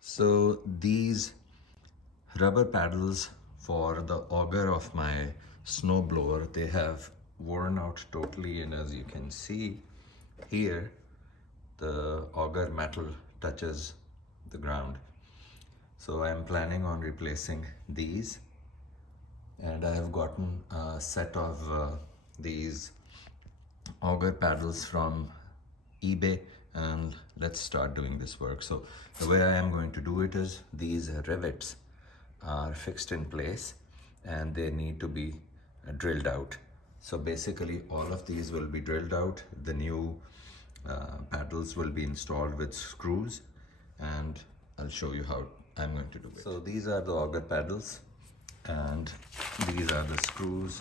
So these rubber paddles for the auger of my snow blower, they have worn out totally, and as you can see here, the auger metal touches the ground. So I am planning on replacing these, and I have gotten a set of these auger paddles from eBay, and let's start doing this work. So the way I am going to do it is, these rivets are fixed in place and they need to be drilled out. So basically all of these will be drilled out. The new paddles will be installed with screws, and I'll show you how I'm going to do it. So these are the auger paddles, and these are the screws,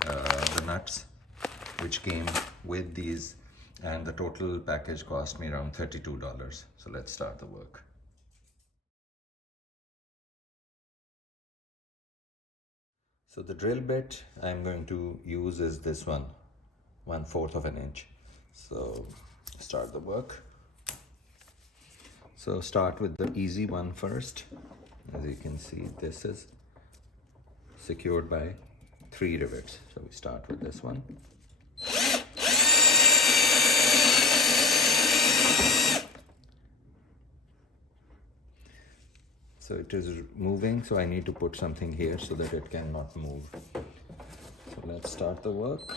the nuts which came with these, and the total package cost me around $32. So let's start the work. So the drill bit I'm going to use is this one, 1/4 of an inch. So start the work. So start with the easy one first. As you can see, this is secured by 3 rivets. So we start with this one. So it is moving, so I need to put something here so that it cannot move. So let's start the work.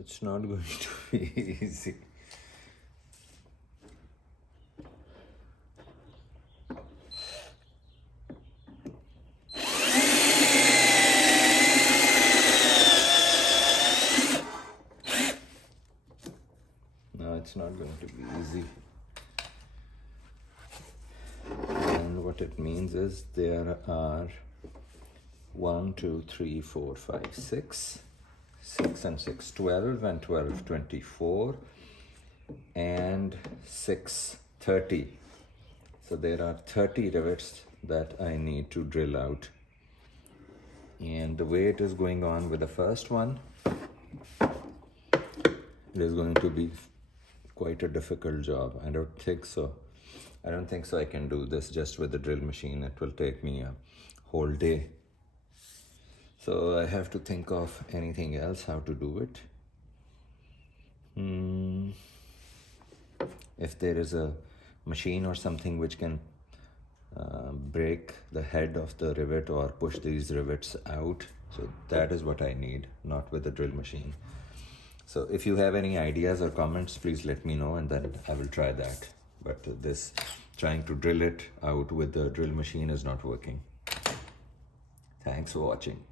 It's not going to be easy. No, it's not going to be easy. And what it means is there are 1, 2, 3, 4, 5, 6. 6 and 6, 12, and 12, 24, and 6, 30. So there are 30 rivets that I need to drill out. And the way it is going on with the first one, it is going to be quite a difficult job. I don't think so I can do this just with the drill machine. It will take me a whole day. So I have to think of anything else how to do it. If there is a machine or something which can break the head of the rivet or push these rivets out, so that is what I need, not with the drill machine. So if you have any ideas or comments, please let me know, and then I will try that. But this trying to drill it out with the drill machine is not working. Thanks for watching.